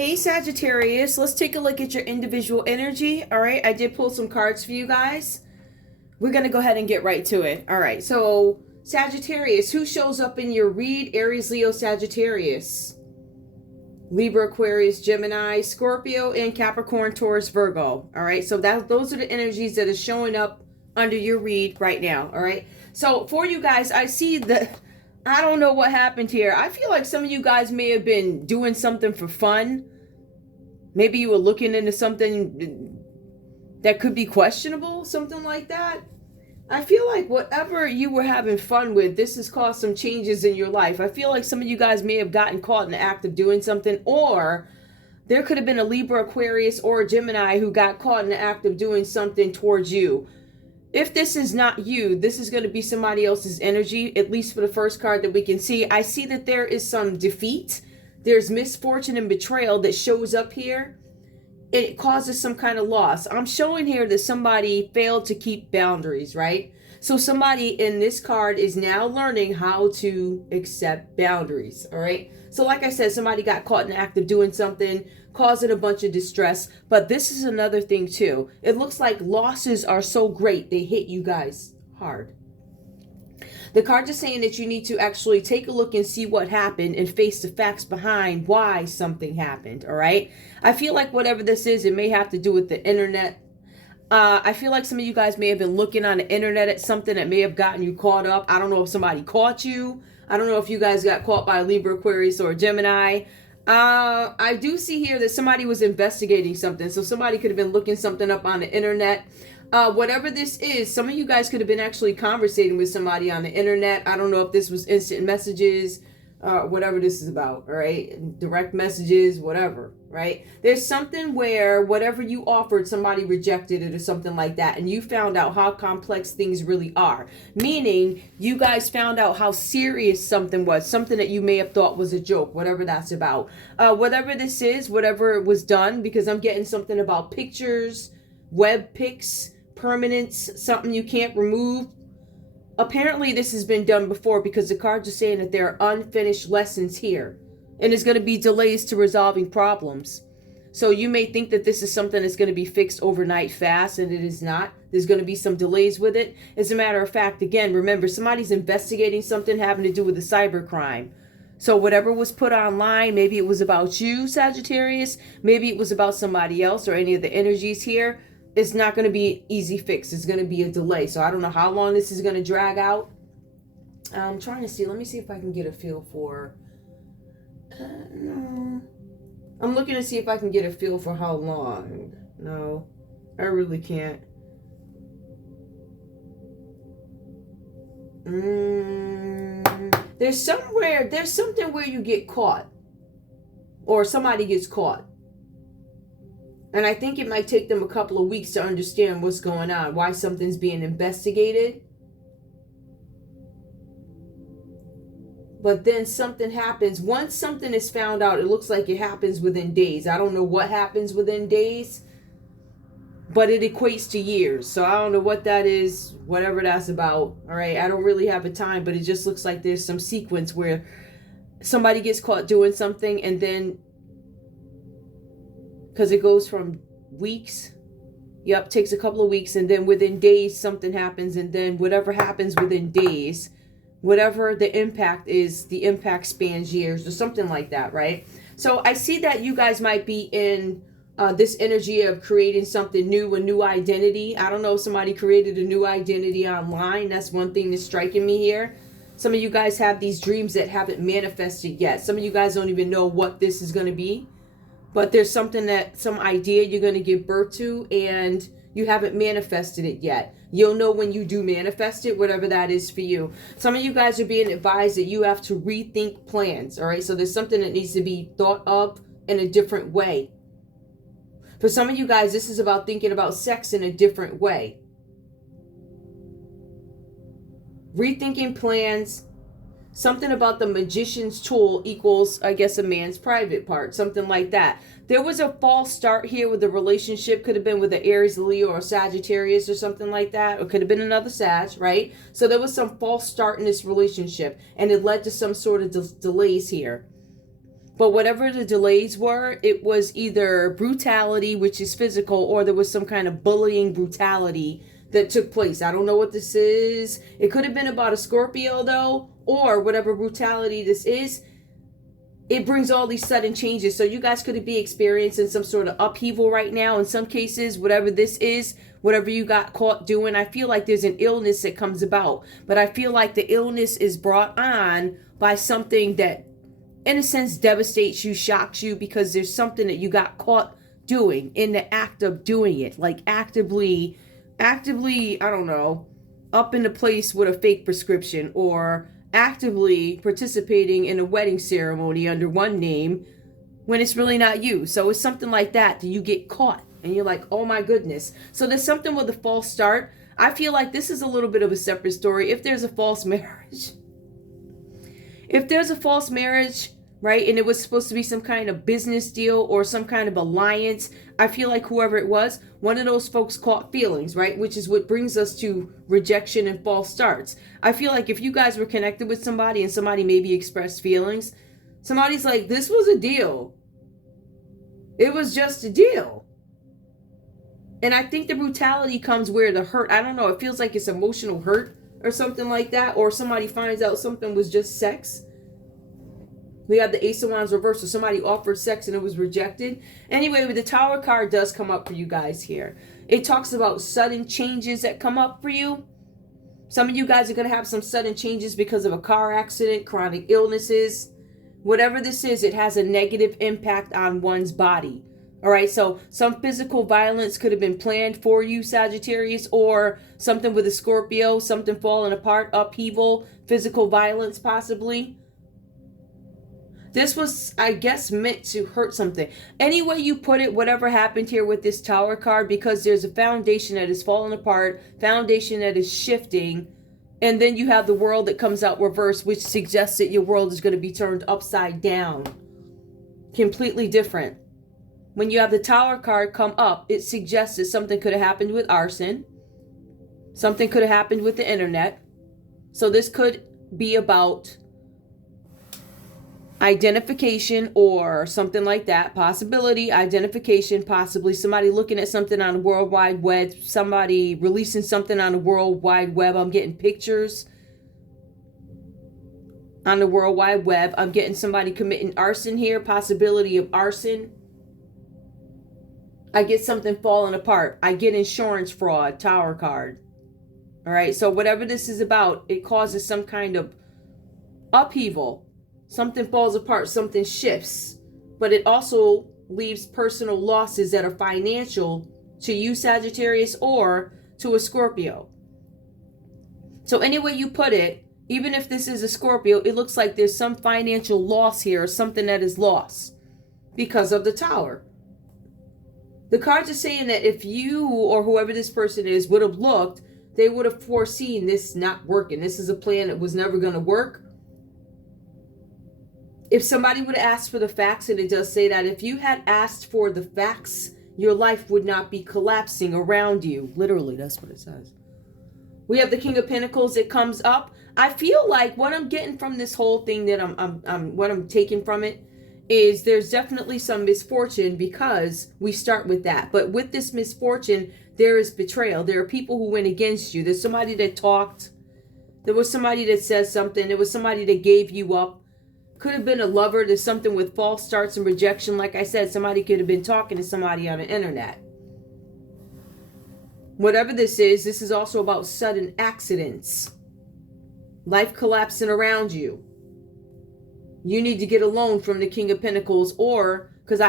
Hey Sagittarius, let's take a look at your individual energy. All right, I did pull some cards for you guys. We're going to go ahead and get right to it. All right, so Sagittarius, who shows up in your read? Aries, Leo, Sagittarius, Libra, Aquarius, Gemini, Scorpio, and Capricorn, Taurus, Virgo. All right, so those are the energies that are showing up under your read right now. All right, so for you guys, I see that I don't know what happened here. I feel like some of you guys may have been doing something for fun. Maybe you were looking into something that could be questionable, something like that. I feel like whatever you were having fun with, this has caused some changes in your life. I feel like some of you guys may have gotten caught in the act of doing something, or there could have been a Libra, Aquarius, or a Gemini who got caught in the act of doing something towards you. If this is not you, this is going to be somebody else's energy, at least for the first card that we can see. I see that there is some defeat. There's misfortune and betrayal that shows up here. It causes some kind of loss. I'm showing here that somebody failed to keep boundaries, right? So somebody in this card is now learning how to accept boundaries, all right? So like I said, somebody got caught in the act of doing something, causing a bunch of distress. But this is another thing too. It looks like losses are so great, they hit you guys hard. The cards are saying that you need to actually take a look and see what happened and face the facts behind why something happened, all right? I feel like whatever this is, it may have to do with the internet. I feel like some of you guys may have been looking on the internet at something that may have gotten you caught up. I don't know if somebody caught you. I don't know if you guys got caught by a Libra, Aquarius, or a Gemini. I do see here that somebody was investigating something. So somebody could have been looking something up on the internet. Whatever this is, some of you guys could have been actually conversating with somebody on the internet. I don't know if this was instant messages, whatever this is about, all right? Direct messages, whatever, right? There's something where whatever you offered, somebody rejected it or something like that, and you found out how complex things really are. Meaning, you guys found out how serious something was, something that you may have thought was a joke, whatever that's about. Whatever this is, whatever was done, because I'm getting something about pictures, web pics, permanence, something you can't remove. Apparently this has been done before, because the cards are saying that there are unfinished lessons here, and there's going to be delays to resolving problems. So you may think that this is something that's going to be fixed overnight fast, and it is not. There's going to be some delays with it. As a matter of fact, again, remember, somebody's investigating something having to do with a cyber crime. So whatever was put online, maybe it was about you, Sagittarius, maybe it was about somebody else, or any of the energies here. It's not going to be an easy fix. It's going to be a delay. So I don't know how long this is going to drag out. I'm trying to see. Let me see if I can get a feel for... no. I'm looking to see if I can get a feel for how long. No, I really can't. There's something where you get caught. Or somebody gets caught. And I think it might take them a couple of weeks to understand what's going on, why something's being investigated. But then something happens. Once something is found out, it looks like it happens within days. I don't know what happens within days, but it equates to years. So I don't know what that is, whatever that's about. All right, I don't really have a time, but it just looks like there's some sequence where somebody gets caught doing something, and then, because it goes from weeks, takes a couple of weeks, and then within days something happens, and then whatever happens within days, whatever the impact is, the impact spans years or something like that, right? So I see that you guys might be in this energy of creating something new, a new identity. I don't know if somebody created a new identity online. That's one thing that's striking me here. Some of you guys have these dreams that haven't manifested yet. Some of you guys don't even know what this is going to be. But there's something some idea you're going to give birth to, and you haven't manifested it yet. You'll know when you do manifest it, whatever that is for you. Some of you guys are being advised that you have to rethink plans, all right? So there's something that needs to be thought of in a different way. For some of you guys, this is about thinking about sex in a different way. Rethinking plans. Something about the magician's tool equals, I guess, a man's private part. Something like that. There was a false start here with the relationship. Could have been with an Aries, Leo, or Sagittarius or something like that. Or could have been another Sag, right? So there was some false start in this relationship. And it led to some sort of delays here. But whatever the delays were, it was either brutality, which is physical, or there was some kind of bullying brutality that took place. I don't know what this is. It could have been about a Scorpio though, or whatever brutality this is. It brings all these sudden changes. So you guys could be experiencing some sort of upheaval right now. In some cases, whatever this is, whatever you got caught doing, I feel like there's an illness that comes about. But I feel like the illness is brought on by something that, in a sense, devastates you, shocks you, because there's something that you got caught doing in the act of doing it. Like actively, I don't know, up in the place with a fake prescription, or actively participating in a wedding ceremony under one name when it's really not you. So it's something like that you get caught and you're like, oh my goodness. So there's something with a false start. I feel like this is a little bit of a separate story. If there's a false marriage, right, and it was supposed to be some kind of business deal or some kind of alliance, I feel like whoever it was, one of those folks caught feelings, right, which is what brings us to rejection and false starts. I feel like if you guys were connected with somebody and somebody maybe expressed feelings, somebody's like, this was a deal. It was just a deal. And I think the brutality comes where the hurt, I don't know, it feels like it's emotional hurt or something like that, or somebody finds out something was just sex. We have the Ace of Wands reversed, so somebody offered sex and it was rejected. Anyway, the Tower card does come up for you guys here. It talks about sudden changes that come up for you. Some of you guys are going to have some sudden changes because of a car accident, chronic illnesses. Whatever this is, it has a negative impact on one's body. All right, so some physical violence could have been planned for you, Sagittarius, or something with a Scorpio, something falling apart, upheaval, physical violence possibly. This was, I guess, meant to hurt something. Any way you put it, whatever happened here with this Tower card, because there's a foundation that is falling apart, foundation that is shifting, and then you have the World that comes out reversed, which suggests that your world is going to be turned upside down. Completely different. When you have the Tower card come up, it suggests that something could have happened with arson. Something could have happened with the internet. So this could be about identification or something like that. Possibility, identification, possibly somebody looking at something on the World Wide Web, somebody releasing something on the World Wide Web. I'm getting pictures on the World Wide Web. I'm getting somebody committing arson here, possibility of arson. I get something falling apart. I get insurance fraud, Tower card. All right, so whatever this is about, it causes some kind of upheaval. Something falls apart, something shifts, but it also leaves personal losses that are financial to you, Sagittarius, or to a Scorpio. So any way you put it, even if this is a Scorpio, it looks like there's some financial loss here, or something that is lost because of the Tower. The cards are saying that if you or whoever this person is would have looked, they would have foreseen this not working. This is a plan that was never going to work. If somebody would have asked for the facts, and it does say that, if you had asked for the facts, your life would not be collapsing around you. Literally, that's what it says. We have the King of Pentacles that comes up. I feel like what I'm getting from this whole thing, that what I'm taking from it, is there's definitely some misfortune, because we start with that. But with this misfortune, there is betrayal. There are people who went against you. There's somebody that talked. There was somebody that says something. There was somebody that gave you up. Could have been a lover. There's something with false starts and rejection. Like I said, somebody could have been talking to somebody on the internet. Whatever this is also about sudden accidents. Life collapsing around you. You need to get a loan from the King of Pentacles, or, because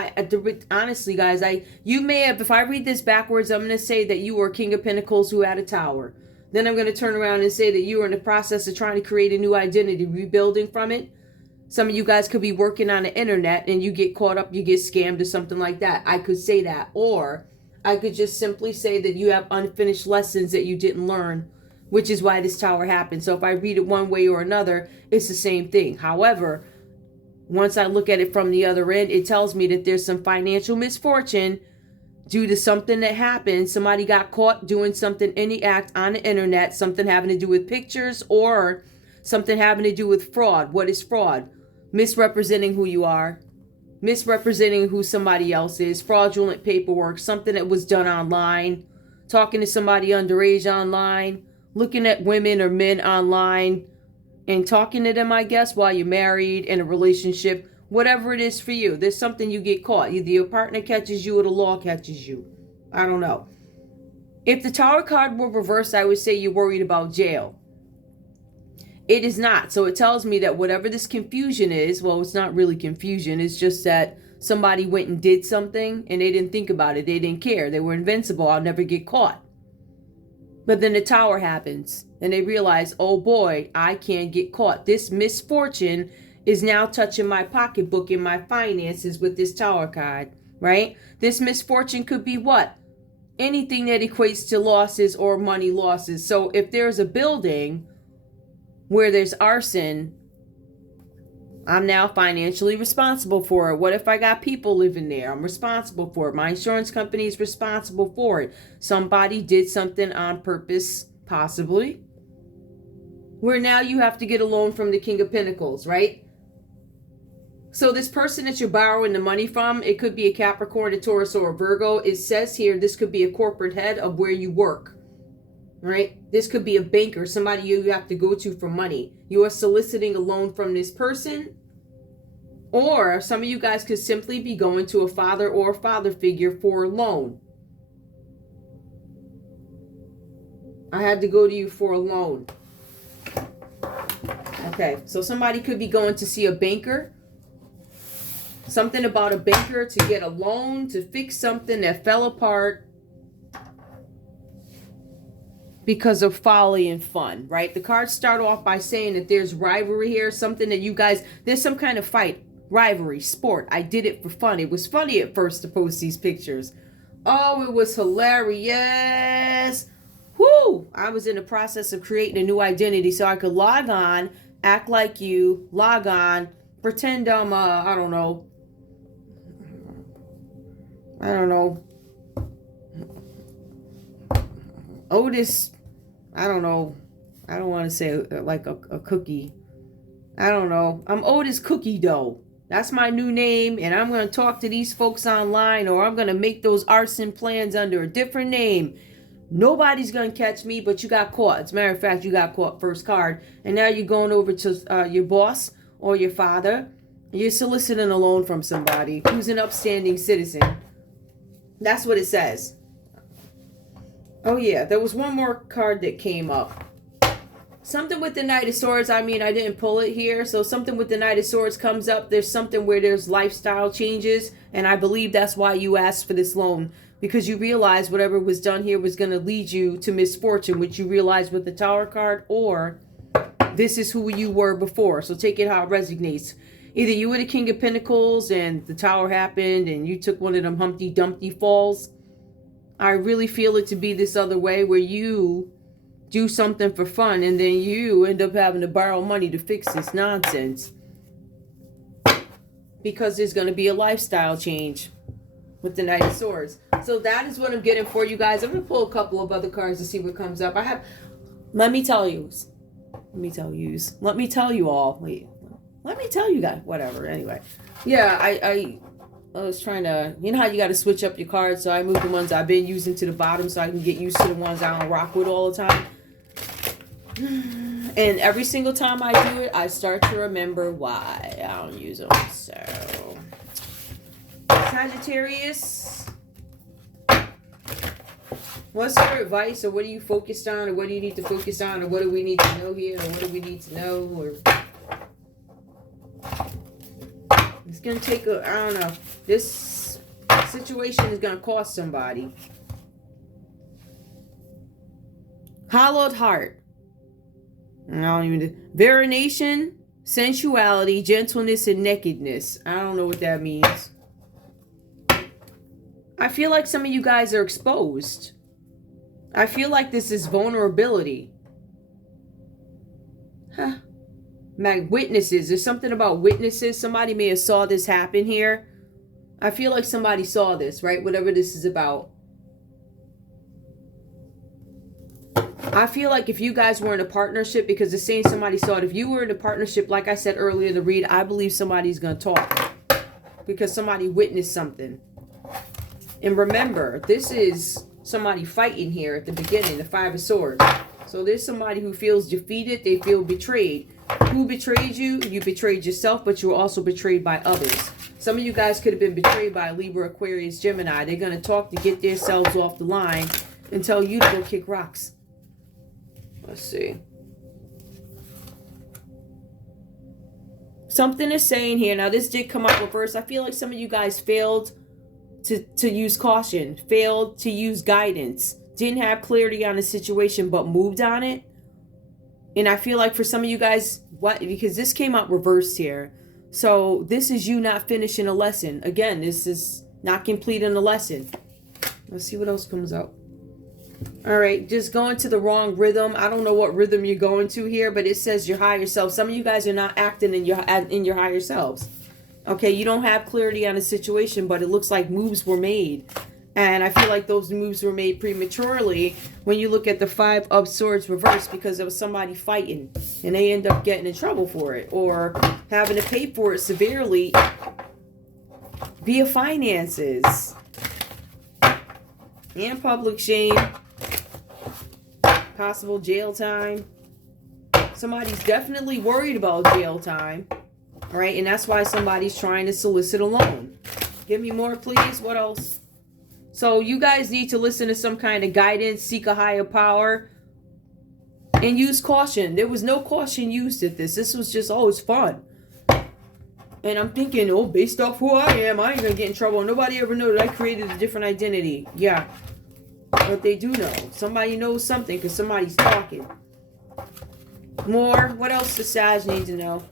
honestly, guys, you may have, if I read this backwards, I'm going to say that you were King of Pentacles who had a tower. Then I'm going to turn around and say that you were in the process of trying to create a new identity, rebuilding from it. Some of you guys could be working on the internet and you get caught up, you get scammed or something like that. I could say that. Or I could just simply say that you have unfinished lessons that you didn't learn, which is why this Tower happened. So if I read it one way or another, it's the same thing. However, once I look at it from the other end, it tells me that there's some financial misfortune due to something that happened. Somebody got caught doing something, any act on the internet, something having to do with pictures, or something having to do with fraud. What is fraud? Misrepresenting who you are. misrepresenting who somebody else is, fraudulent paperwork, something that was done online, talking to somebody underage online, looking at women or men online and talking to them, I guess, while you're married in a relationship, whatever it is for you. There's something you get caught. Either your partner catches you or the law catches you. I don't know. If the Tower card were reversed, I would say you're worried about jail. It is not. So it tells me that whatever this confusion is, well, it's not really confusion. It's just that somebody went and did something and they didn't think about it. They didn't care. They were invincible. I'll never get caught. But then the Tower happens and they realize, oh boy, I can't get caught. This misfortune is now touching my pocketbook and my finances with this Tower card, right? This misfortune could be what? Anything that equates to losses or money losses. So if there's a building where there's arson, I'm now financially responsible for it. What if I got people living there? I'm responsible for it. My insurance company is responsible for it. Somebody did something on purpose, possibly. Where now you have to get a loan from the King of Pentacles, right? So this person that you're borrowing the money from, it could be a Capricorn, a Taurus, or a Virgo. It says here this could be a corporate head of where you work, right? This could be a banker, somebody you have to go to for money. You are soliciting a loan from this person. Or some of you guys could simply be going to a father or a father figure for a loan. I had to go to you for a loan. Okay, so somebody could be going to see a banker. Something about a banker to get a loan to fix something that fell apart because of folly and fun, right? The cards start off by saying that there's rivalry here, something that you guys, there's some kind of fight, rivalry, sport. I did it for fun. It was funny at first to post these pictures. Oh, it was hilarious. Whoo! I was in the process of creating a new identity so I could log on, act like you, log on, pretend I'm, I don't know, Otis, I don't know. I don't want to say like a cookie. I don't know. I'm Otis Cookie Dough. That's my new name. And I'm going to talk to these folks online, or I'm going to make those arson plans under a different name. Nobody's going to catch me, but you got caught. As a matter of fact, you got caught first card. And now you're going over to your boss or your father. You're soliciting a loan from somebody who's an upstanding citizen. That's what it says. Oh yeah, there was one more card that came up. Something with the Knight of Swords. I mean, I didn't pull it here. So something with the Knight of Swords comes up. There's something where there's lifestyle changes. And I believe that's why you asked for this loan. Because you realized whatever was done here was going to lead you to misfortune. Which you realized with the Tower card. Or this is who you were before. So take it how it resonates. Either you were the King of Pentacles and the Tower happened. And you took one of them Humpty Dumpty falls. I really feel it to be this other way where you do something for fun and then you end up having to borrow money to fix this nonsense. Because there's going to be a lifestyle change with the Knight of Swords. So that is what I'm getting for you guys. I'm going to pull a couple of other cards to see what comes up. Let me tell you all. Wait, let me tell you guys. Whatever. Anyway. Yeah, I was trying to, you know how you got to switch up your cards, so I moved the ones I've been using to the bottom so I can get used to the ones I don't rock with all the time. And every single time I do it, I start to remember why I don't use them. So, Sagittarius, what's your advice, or what are you focused on, or what do you need to focus on, or what do we need to know here, or what do we need to know, or... It's going to take I don't know. This situation is going to cost somebody. Hollowed heart. Veneration, sensuality, gentleness, and nakedness. I don't know what that means. I feel like some of you guys are exposed. I feel like this is vulnerability. Huh. Witnesses. There's something about witnesses. Somebody may have saw this happen here. I feel like somebody saw this, right? Whatever this is about. I feel like if you guys were in a partnership, because it's saying somebody saw it. If you were in a partnership, like I said earlier in the read, I believe somebody's going to talk. because somebody witnessed something. And remember, this is somebody fighting here at the beginning, the Five of Swords. So there's somebody who feels defeated. They feel betrayed. Who betrayed you? You betrayed yourself, but you were also betrayed by others. Some of you guys could have been betrayed by Libra, Aquarius, Gemini. They're going to talk to get themselves off the line and tell you to go kick rocks. Let's see. Something is saying here. Now, this did come up reverse. I feel like some of you guys failed to use caution, failed to use guidance, didn't have clarity on the situation, but moved on it. And I feel like for some of you guys, because this came out reversed here. So this is you not finishing a lesson. Again, this is not completing a lesson. Let's see what else comes out. All right, just going to the wrong rhythm. I don't know what rhythm you're going to here, but it says your higher self. Some of you guys are not acting in your higher selves. Okay, you don't have clarity on the situation, but it looks like moves were made. And I feel like those moves were made prematurely when you look at the Five of Swords reversed, because there was somebody fighting and they end up getting in trouble for it or having to pay for it severely via finances and public shame, possible jail time. Somebody's definitely worried about jail time, right? And that's why somebody's trying to solicit a loan. Give me more, please. What else? So you guys need to listen to some kind of guidance, seek a higher power, and use caution. There was no caution used at this. This was just, oh, it's fun. And I'm thinking, oh, based off who I am, I ain't going to get in trouble. Nobody ever know that I created a different identity. Yeah. But they do know. Somebody knows something because somebody's talking. More. What else does Sag need to know?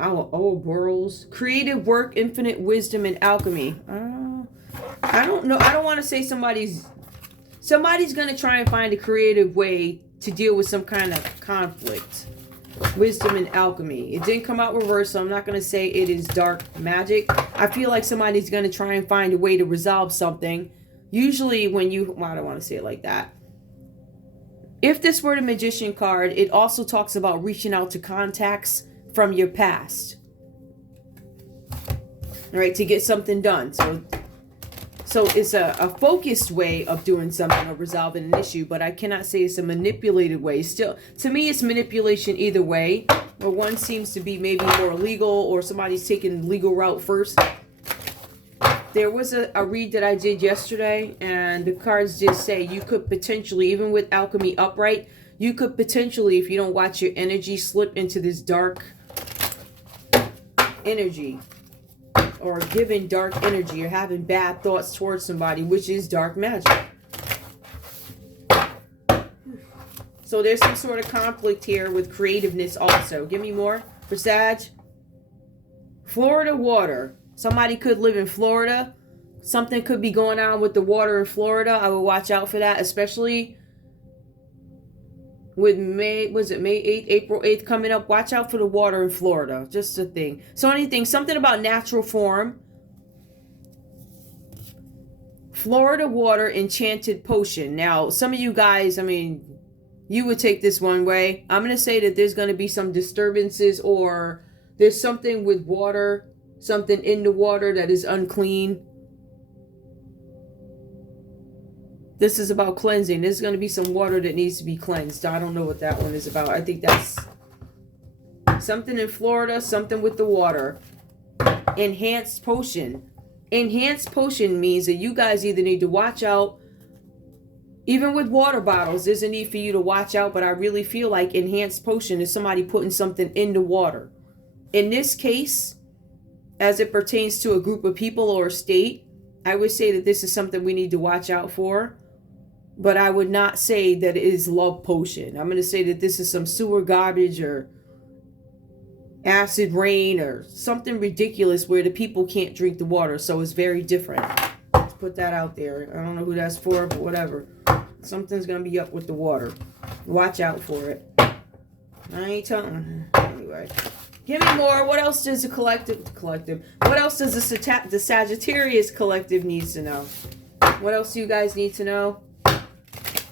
Ouroboros, creative work, infinite wisdom, and alchemy. I don't know. I don't want to say somebody's going to try and find a creative way to deal with some kind of conflict. Wisdom and alchemy. It didn't come out reverse, so I'm not going to say it is dark magic. I feel like somebody's going to try and find a way to resolve something. Usually when you, well, I don't want to say it like that. If this were the Magician card, it also talks about reaching out to contacts from your past. All right, to get something done. So it's a focused way of doing something or resolving an issue, but I cannot say it's a manipulated way. Still, to me, it's manipulation either way, where one seems to be maybe more legal or somebody's taking the legal route first. There was a read that I did yesterday, and the cards did say you could potentially, even with alchemy upright, you could potentially, if you don't watch your energy, slip into this dark energy, or giving dark energy, or having bad thoughts towards somebody, which is dark magic. So there's some sort of conflict here with creativeness also. Give me more for Sag. Florida water. Somebody could live in Florida. Something could be going on with the water in Florida. I would watch out for that, especially with May 8th, April 8th coming up. Watch out for the water in Florida. Just a thing. So anything, something about natural form. Florida water, enchanted potion. Now, some of you guys, I mean, you would take this one way. I'm going to say that there's going to be some disturbances, or there's something with water, something in the water that is unclean. This is about cleansing. There's going to be some water that needs to be cleansed. I don't know what that one is about. I think that's something in Florida, something with the water. Enhanced potion. Enhanced potion means that you guys either need to watch out. Even with water bottles, there's a need for you to watch out, but I really feel like enhanced potion is somebody putting something in the water. In this case, as it pertains to a group of people or a state, I would say that this is something we need to watch out for. But I would not say that it is love potion. I'm going to say that this is some sewer garbage or acid rain or something ridiculous where the people can't drink the water. So it's very different. Let's put that out there. I don't know who that's for, but whatever. Something's going to be up with the water. Watch out for it. I ain't telling. Anyway. Give me more. What else does the collective? What else does the Sagittarius collective needs to know? What else do you guys need to know?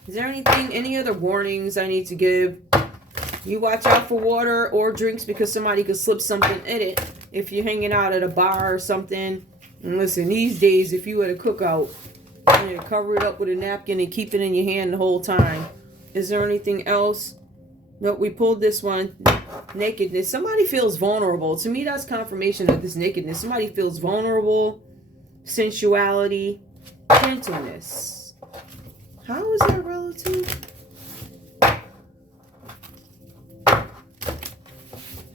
Is there anything, any other warnings I need to give? You watch out for water or drinks because somebody could slip something in it. If you're hanging out at a bar or something. And listen, these days, if you at a cookout, you cover it up with a napkin and keep it in your hand the whole time. Is there anything else? Nope, we pulled this one. Nakedness. Somebody feels vulnerable. To me, that's confirmation of this nakedness. Somebody feels vulnerable. Sensuality. Gentleness. How is that relative?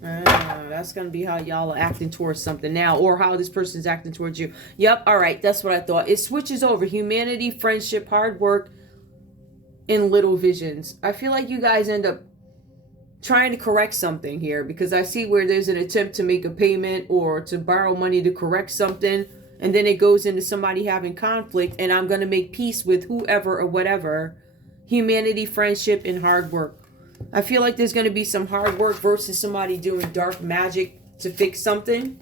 That's going to be how y'all are acting towards something now, or how this person's acting towards you. Yep, all right, that's what I thought. It switches over. Humanity, friendship, hard work, and little visions. I feel like you guys end up trying to correct something here, because I see where there's an attempt to make a payment or to borrow money to correct something, and then it goes into somebody having conflict, and I'm going to make peace with whoever or whatever. Humanity, friendship, and hard work. I feel like there's going to be some hard work versus somebody doing dark magic to fix something.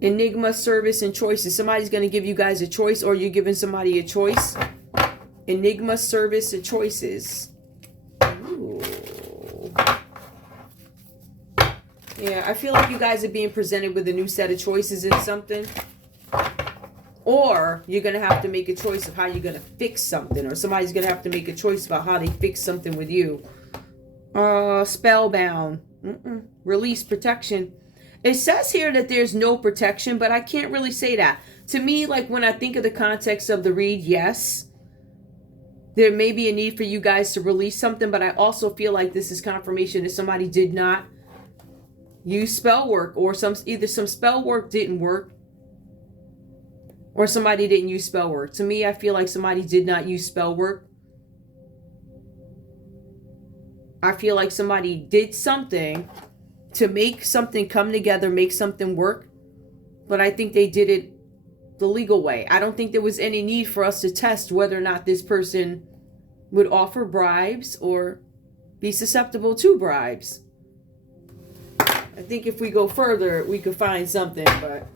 Enigma, service, and choices. Somebody's going to give you guys a choice, or you're giving somebody a choice. Enigma, service, and choices. Ooh. Yeah, I feel like you guys are being presented with a new set of choices in something. Or you're going to have to make a choice of how you're going to fix something. Or somebody's going to have to make a choice about how they fix something with you. Spellbound. Release, protection. It says here that there's no protection, but I can't really say that. To me, like when I think of the context of the read, yes, there may be a need for you guys to release something, but I also feel like this is confirmation that somebody did not use spell work, or either some spell work didn't work, or somebody didn't use spell work. To me, I feel like somebody did not use spell work. I feel like somebody did something to make something come together, make something work. But I think they did it the legal way. I don't think there was any need for us to test whether or not this person would offer bribes or be susceptible to bribes. I think if we go further, we could find something, but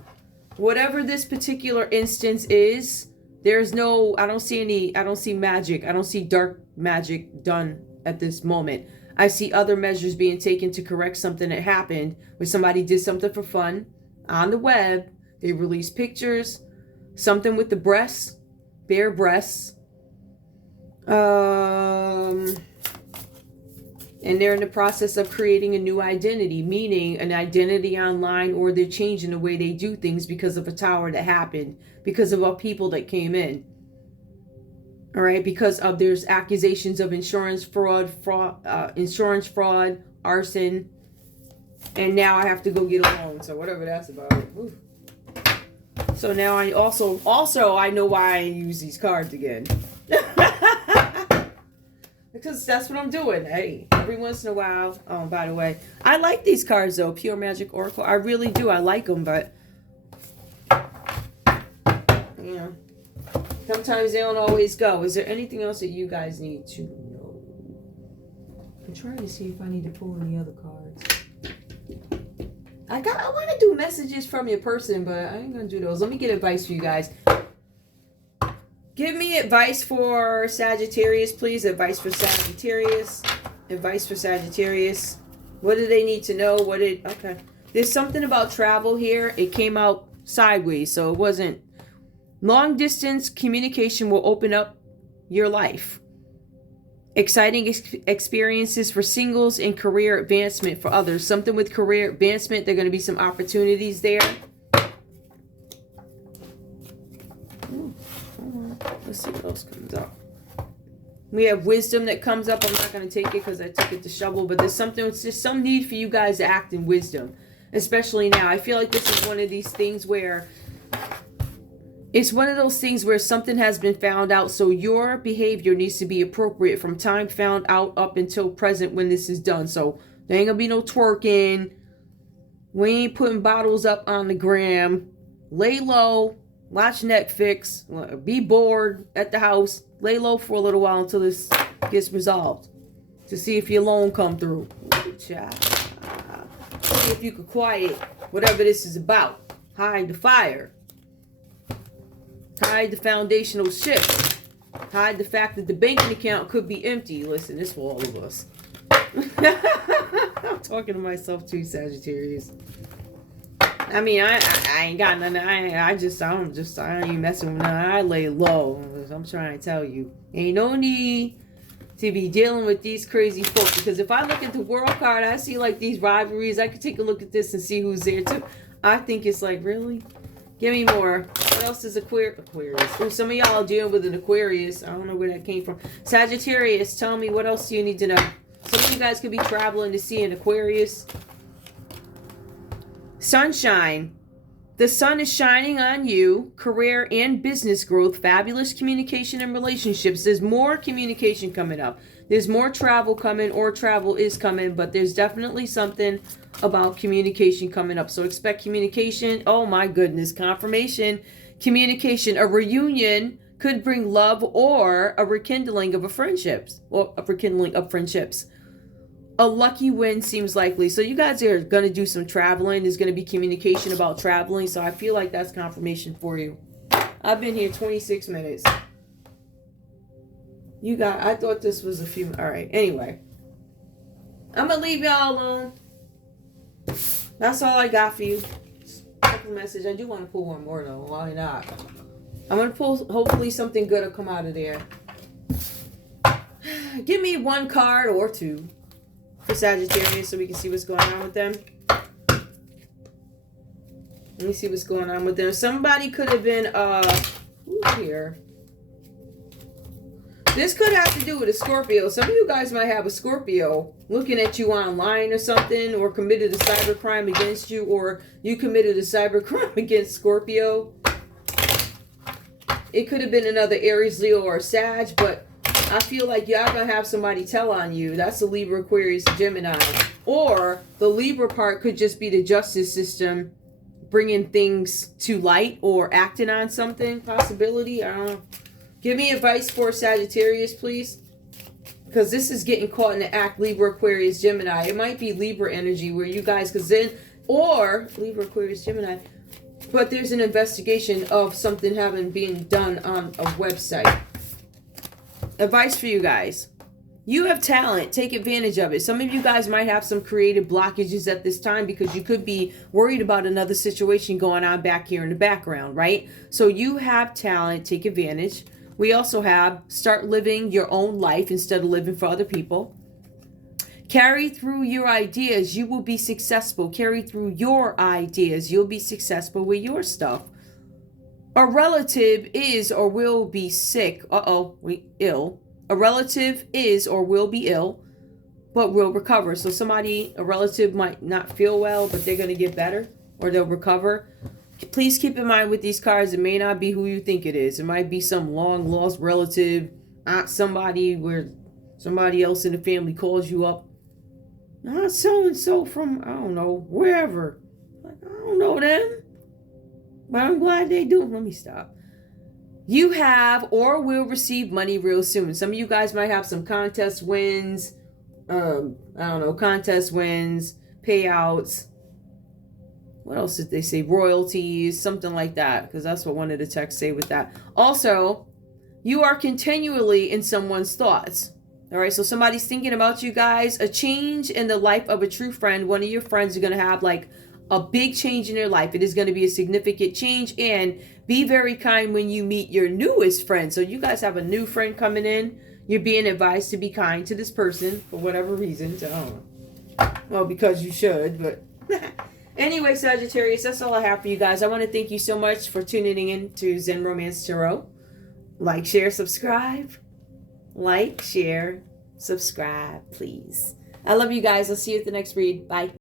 whatever this particular instance is, there's no, I don't see magic. I don't see dark magic done at this moment. I see other measures being taken to correct something that happened where somebody did something for fun on the web. They released pictures, something with the breasts, bare breasts. And they're in the process of creating a new identity, meaning an identity online, or they're changing the way they do things because of a tower that happened, because of our people that came in. All right, because of there's accusations of insurance fraud, arson, and now I have to go get a loan. So whatever that's about. Ooh. So now I also I know why I use these cards again. Because that's what I'm doing. Hey, every once in a while. Oh, by the way, I like these cards though. Pure Magic Oracle. I really do. I like them, but yeah, sometimes they don't always go. Is there anything else that you guys need to know? I'm trying to see if I need to pull any other cards. I want to do messages from your person, but I ain't gonna do those. Let me get advice for you guys. Give me advice for Sagittarius, please. Advice for Sagittarius. Advice for Sagittarius. What do they need to know? Okay. There's something about travel here. It came out sideways, so it wasn't. Long distance communication will open up your life. Exciting experiences for singles and career advancement for others. Something with career advancement. There are going to be some opportunities there. Let's see what else comes up. We have wisdom that comes up. I'm not going to take it because I took it to shovel, but there's just some need for you guys to act in wisdom, especially now. I feel like this is one of these things where it's one of those things where something has been found out, so your behavior needs to be appropriate from time found out up until present when this is done. So there ain't going to be no twerking. We ain't putting bottles up on the gram. Lay low. Watch Netflix, be bored at the house, lay low for a little while until this gets resolved. To see if your loan come through. See if you could quiet whatever this is about. Hide the fire. Hide the foundational shift. Hide the fact that the banking account could be empty. Listen, this for all of us. I'm talking to myself too, Sagittarius. I mean, I ain't got nothing. I ain't even messing with nothing. I lay low. I'm trying to tell you, ain't no need to be dealing with these crazy folks. Because if I look at the world card, I see like these rivalries. I could take a look at this and see who's there too. I think it's like, really? Give me more. What else is Aquarius? Oh, some of y'all are dealing with an Aquarius. I don't know where that came from. Sagittarius, tell me, what else do you need to know? Some of you guys could be traveling to see an Aquarius. Sunshine. The sun is shining on you. Career and business growth. Fabulous communication and relationships. There's more communication coming up. There's more travel coming, or travel is coming, but there's definitely something about communication coming up. So expect communication. Oh my goodness. Confirmation. Communication. A reunion could bring love or a rekindling of friendships. Or a rekindling of friendships. A lucky win seems likely. So you guys are going to do some traveling. There's going to be communication about traveling. So I feel like that's confirmation for you. I've been here 26 minutes. I thought this was a few. All right. Anyway. I'm going to leave y'all alone. That's all I got for you. Couple message. I do want to pull one more though. Why not? I'm going to pull. Hopefully something good will come out of there. Give me one card or two for Sagittarius so we can see what's going on with them. Let me see what's going on with them. Somebody could have been who's here? This could have to do with a Scorpio. Some of you guys might have a Scorpio looking at you online or something, or committed a cybercrime against you, or you committed a cybercrime against Scorpio. It could have been another Aries, Leo, or Sag, but I feel like y'all gonna have somebody tell on you. That's the Libra, Aquarius, Gemini. Or the Libra part could just be the justice system bringing things to light or acting on something. Possibility. I don't know. Give me advice for Sagittarius, please. Because this is getting caught in the act, Libra, Aquarius, Gemini. It might be Libra energy where you guys, or Libra, Aquarius, Gemini. But there's an investigation of something being done on a website. Advice for you guys. You have talent. Take advantage of it. Some of you guys might have some creative blockages at this time because you could be worried about another situation going on back here in the background, right? So you have talent. Take advantage. We also have start living your own life instead of living for other people. Carry through your ideas. You will be successful. Carry through your ideas. You'll be successful with your stuff. A relative is or will be sick. Ill. A relative is or will be ill, but will recover. So a relative might not feel well, but they're going to get better or they'll recover. Please keep in mind with these cards, it may not be who you think it is. It might be some long lost relative, somebody where somebody else in the family calls you up. Not so-and-so from, I don't know, wherever. Like, I don't know them. But I'm glad they do. Let me stop. You have or will receive money real soon. Some of you guys might have some contest wins. Contest wins, payouts. What else did they say? Royalties, something like that. Because that's what one of the texts say with that. Also, you are continually in someone's thoughts. All right, so somebody's thinking about you guys. A change in the life of a true friend. One of your friends is going to have like a big change in their life. It is going to be a significant change. And be very kind when you meet your newest friend. So you guys have a new friend coming in. You're being advised to be kind to this person for whatever reasons. I don't know. Well, because you should, but... Anyway, Sagittarius, that's all I have for you guys. I want to thank you so much for tuning in to Zen Romance Tarot. Like, share, subscribe. Like, share, subscribe, please. I love you guys. I'll see you at the next read. Bye.